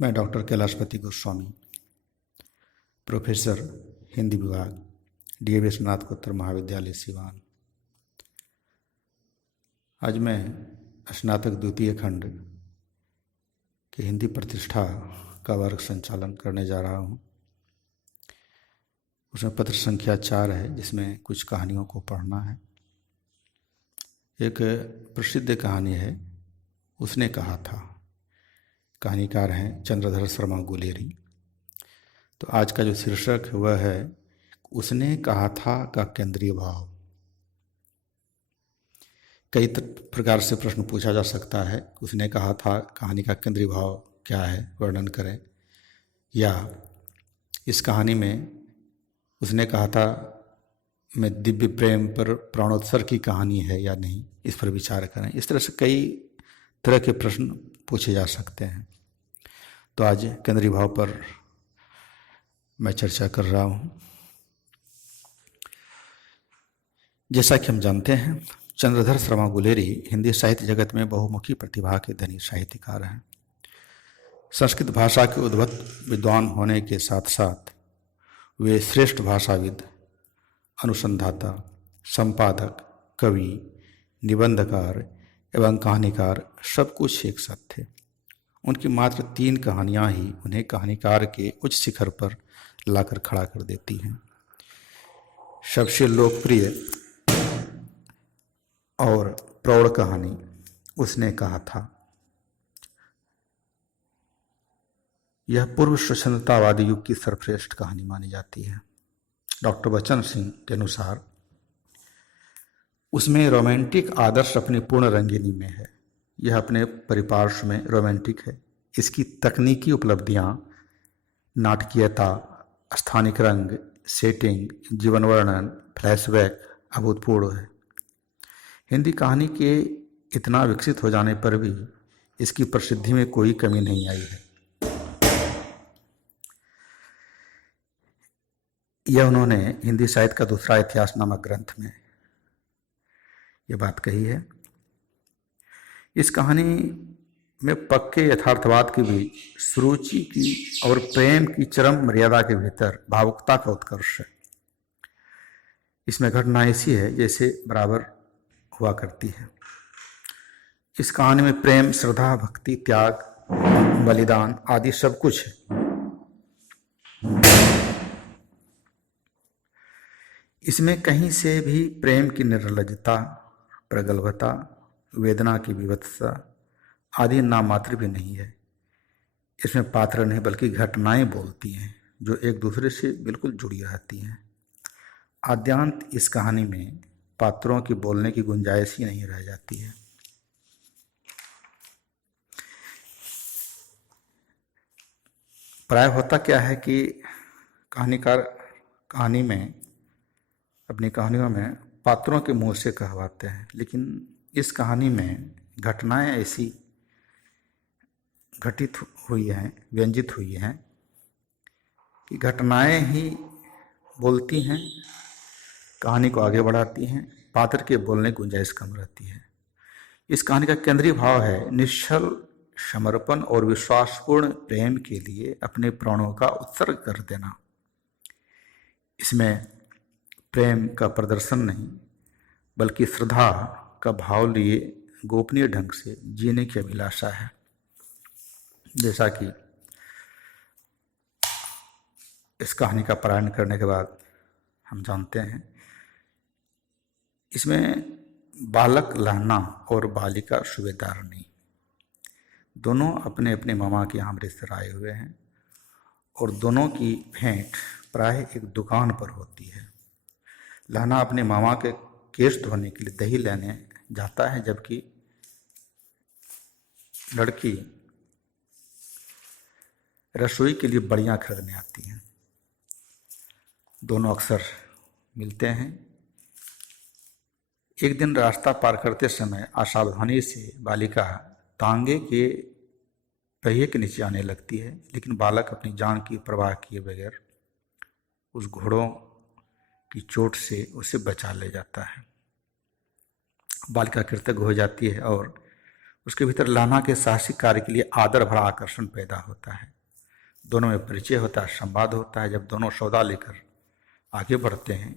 मैं doctor Kailashpati Goswami, professor Hindi विभाग, DAV स्नातकोत्तर महाविद्यालय सिवान। आज मैं स्नातक द्वितीय खंड की हिंदी प्रतिष्ठा का वर्ग संचालन करने जा रहा हूँ। उसमें पत्र संख्या 4 है, जिसमें कुछ कहानियों को पढ़ना है। एक प्रसिद्ध कहानी है, उसने कहा था। कहानीकार हैं चंद्रधर शर्मा गुलेरी। तो आज का जो शीर्षक है वह है उसने कहा था का केंद्रीय भाव। कई प्रकार से प्रश्न पूछा जा सकता है। उसने कहा था कहानी का केंद्रीय भाव क्या है, वर्णन करें। या इस कहानी में उसने कहा था में दिव्य प्रेम पर प्राणोत्सर्ग की कहानी है या नहीं, इस पर विचार करें। इस तरह से कई तरह के प्रश्न पूछे जा सकते हैं। तो आज केंद्रीय भाव पर मैं चर्चा कर रहा हूँ। जैसा कि हम जानते हैं, चंद्रधर शर्मा गुलेरी हिंदी साहित्य जगत में बहुमुखी प्रतिभा के धनी साहित्यकार हैं। संस्कृत भाषा के उद्भत विद्वान होने के साथ साथ वे श्रेष्ठ भाषाविद, अनुसंधाता, संपादक, कवि, निबंधकार एवं कहानीकार सब कुछ एक साथ थे। उनकी मात्र 3 कहानियां ही उन्हें कहानीकार के उच्च शिखर पर लाकर खड़ा कर देती हैं। सबसे लोकप्रिय और प्रौढ़ कहानी उसने कहा था। यह पूर्व स्वच्छंदतावादी युग की सर्वश्रेष्ठ कहानी मानी जाती है। डॉक्टर बच्चन सिंह के अनुसार उसमें रोमांटिक आदर्श अपनी पूर्ण रंगीनी में है। यह अपने परिपार्श्व में रोमांटिक है। इसकी तकनीकी उपलब्धियां, नाटकीयता, स्थानिक रंग, सेटिंग, जीवन वर्णन, फ्लैशबैक अभूतपूर्व है। हिंदी कहानी के इतना विकसित हो जाने पर भी इसकी प्रसिद्धि में कोई कमी नहीं आई है। यह उन्होंने हिंदी साहित्य का दूसरा इतिहास नामक ग्रंथ में यह बात कही है। इस कहानी में पक्के यथार्थवाद के बीच सुरुचि की और प्रेम की चरम मर्यादा के भीतर भावुकता का उत्कर्ष है। इसमें घटना ऐसी है जैसे बराबर हुआ करती है। इस कहानी में प्रेम, श्रद्धा, भक्ति, त्याग, बलिदान आदि सब कुछ है। इसमें कहीं से भी प्रेम की निर्लजता, प्रगल्भता, वेदना की विवत्सता आदि नाम मात्र भी नहीं है। इसमें पात्र नहीं बल्कि घटनाएं बोलती हैं जो एक दूसरे से बिल्कुल जुड़ी रहती हैं। आद्यांत इस कहानी में पात्रों की बोलने की गुंजाइश ही नहीं रह जाती है। प्राय होता क्या है कि कहानीकार कहानी में, अपनी कहानियों में पात्रों के मुंह से कहवाते हैं, लेकिन इस कहानी में घटनाएं ऐसी घटित हुई हैं, व्यंजित हुई हैं कि घटनाएं ही बोलती हैं, कहानी को आगे बढ़ाती हैं, पात्र के बोलने की गुंजाइश कम रहती है। इस कहानी का केंद्रीय भाव है निश्चल समर्पण और विश्वासपूर्ण प्रेम के लिए अपने प्राणों का उत्सर्ग कर देना। इसमें प्रेम का प्रदर्शन नहीं बल्कि श्रद्धा का भाव लिए गोपनीय ढंग से जीने की अभिलाषा है। जैसा कि इस कहानी का पारायण करने के बाद हम जानते हैं, इसमें बालक लहना और बालिका सुबेदारनी दोनों अपने अपने मामा के यहाँ अमृतसर आए हुए हैं और दोनों की भेंट प्राय एक दुकान पर होती है। लहना अपने मामा के केश धोने के लिए दही लेने जाता है, जबकि लड़की रसोई के लिए बड़ियाँ खरीदने आती हैं। दोनों अक्सर मिलते हैं। एक दिन रास्ता पार करते समय असावधानी से बालिका तांगे के पहिए के नीचे आने लगती है, लेकिन बालक अपनी जान की परवाह किए बगैर उस घोड़ों की चोट से उसे बचा ले जाता है। बालिका कृतज्ञ हो जाती है और उसके भीतर लहना के साहसिक कार्य के लिए आदर भरा आकर्षण पैदा होता है। दोनों में परिचय होता है, संवाद होता है। जब दोनों सौदा लेकर आगे बढ़ते हैं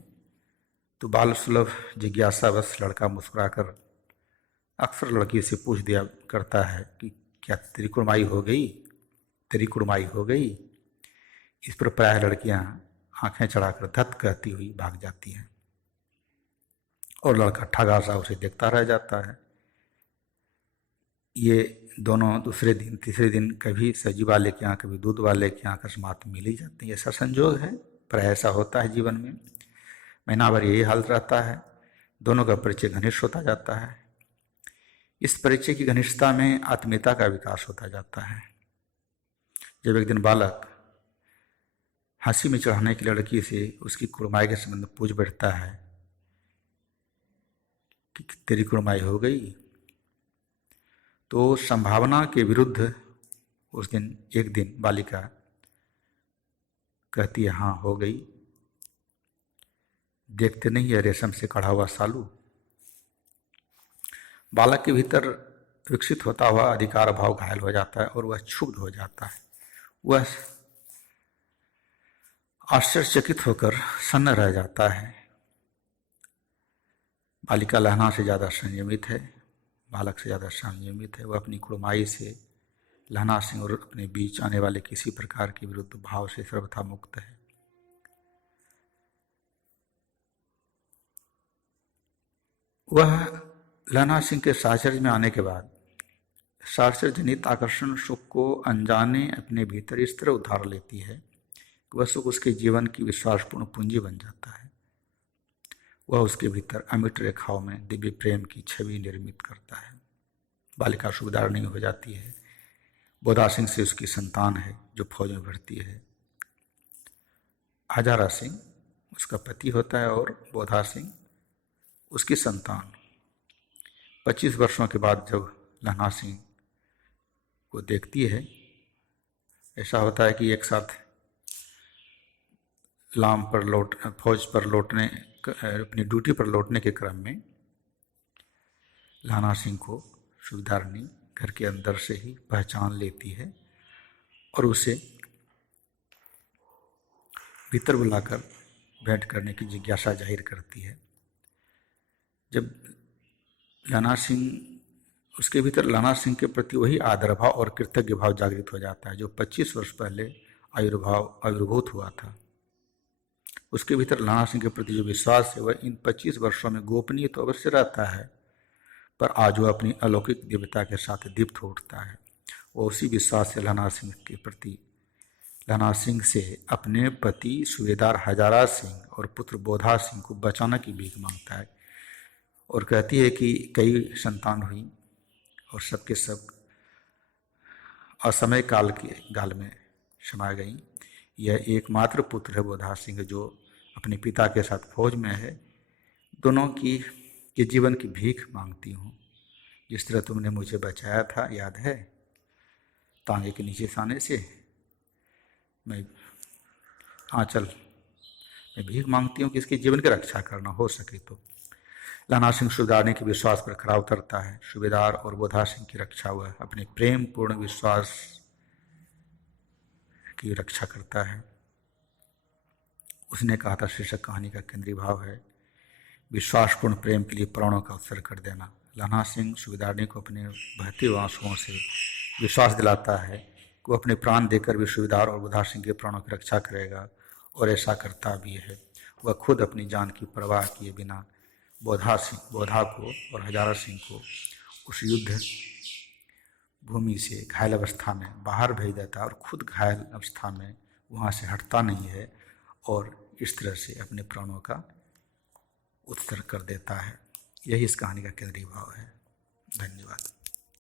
तो बाल सुलभ जिज्ञासावश लड़का मुस्कुराकर अक्सर लड़की से पूछ दिया करता है कि क्या तेरी कुड़माई हो गई, तेरी कुड़माई हो गई। इस पर प्रायः लड़कियां आंखें चढ़ाकर धत कहती हुई भाग जाती हैं और लड़का ठगा सा उसे देखता रह जाता है। ये दोनों दूसरे दिन तीसरे दिन कभी सब्जी वाले के यहाँ कभी दूध वाले के यहाँ अकस्मात मिल ही जाते हैं। ऐसा संजोग है, प्रायः ऐसा होता है जीवन में। महीना भर यही हाल रहता है। दोनों का परिचय घनिष्ठ होता जाता है। इस परिचय की घनिष्ठता में आत्मीयता का विकास होता जाता है। जब एक दिन बालक हंसी में चढ़ाने की लड़की से उसकी कुड़माई के संबंध में पूछ बैठता है कि तेरी कुड़माई हो गई, तो संभावना के विरुद्ध उस दिन एक दिन बालिका कहती है, हाँ हो गई। देखते नहीं है रेशम से कढ़ा हुआ सालू। बालक के भीतर विकसित होता हुआ अधिकार भाव घायल हो जाता है और वह क्षुब्ध हो जाता है। वह आश्चर्यचकित होकर सन्न रह जाता है। बालिका लहना से ज़्यादा संयमित है, बालक से ज़्यादा संयमित है। वह अपनी कुड़माई से लहना सिंह और अपने बीच आने वाले किसी प्रकार के विरुद्ध भाव से सर्वथा मुक्त है। वह लहना सिंह के साहचर्य में आने के बाद साहचर्य जनित आकर्षण सुख को अनजाने अपने भीतर इस तरह उधार लेती है कि वह सुख उसके जीवन की विश्वासपूर्ण पूंजी बन जाता है। वह उसके भीतर अमिट रेखाओं में दिव्य प्रेम की छवि निर्मित करता है। बालिका सुखदारिणी हो जाती है। बोधा सिंह से उसकी संतान है जो फौज में भर्ती है। हजारा सिंह उसका पति होता है और बोधा सिंह उसकी संतान। 25 वर्षों के बाद जब लहना सिंह को देखती है, ऐसा होता है कि एक साथ फौज पर लौटने अपनी ड्यूटी पर लौटने के क्रम में लहना सिंह को सुखदारिणी घर के अंदर से ही पहचान लेती है और उसे भीतर बुलाकर भेंट करने की जिज्ञासा जाहिर करती है। जब लहना सिंह उसके भीतर लहना सिंह के प्रति वही आदर भाव और कृतज्ञ भाव जागृत हो जाता है जो 25 वर्ष पहले आविर्भूत हुआ था। उसके भीतर लहना सिंह के प्रति जो विश्वास है वह इन 25 वर्षों में गोपनीय तो अवश्य रहता है, पर आज वह अपनी अलौकिक दिव्यता के साथ दीप्त हो उठता है। वो उसी विश्वास से लहना सिंह के प्रति लहना सिंह से अपने पति सूबेदार हजारा सिंह और पुत्र बोधा सिंह को बचाने की भीख मांगता है और कहती है कि कई संतान हुई और सबके सब असमय काल के गाल में समा गई। यह एकमात्र पुत्र है बोधा सिंह जो अपने पिता के साथ फौज में है। दोनों की के जीवन की भीख मांगती हूँ। जिस तरह तुमने मुझे बचाया था, याद है, तांगे के नीचे साने से मैं आंचल मैं भीख मांगती हूँ कि इसके जीवन की रक्षा करना हो सके तो। लहना सिंह सुखदारिणी के विश्वास पर खरा उतरता है। सूबेदार और बोधा सिंह की रक्षा हुआ अपने प्रेम पूर्ण विश्वास की रक्षा करता है। उसने कहा था शीर्षक कहानी का केंद्रीय भाव है विश्वासपूर्ण प्रेम के लिए प्राणों का उत्सर्ग कर देना। लहना सिंह सूबेदारिणी को अपने बहते हुए आंसुओं से विश्वास दिलाता है कि वह अपने प्राण देकर भी सूबेदार और बोधा सिंह के प्राणों की रक्षा करेगा और ऐसा करता भी है। वह खुद अपनी जान की परवाह किए बिना बोधा को और हजारा सिंह को उस युद्ध भूमि से घायल अवस्था में बाहर भेज देता है और खुद घायल अवस्था में वहाँ से हटता नहीं है और इस तरह से अपने प्राणों का उत्सर्ग कर देता है। यही इस कहानी का केंद्रीय भाव है। धन्यवाद।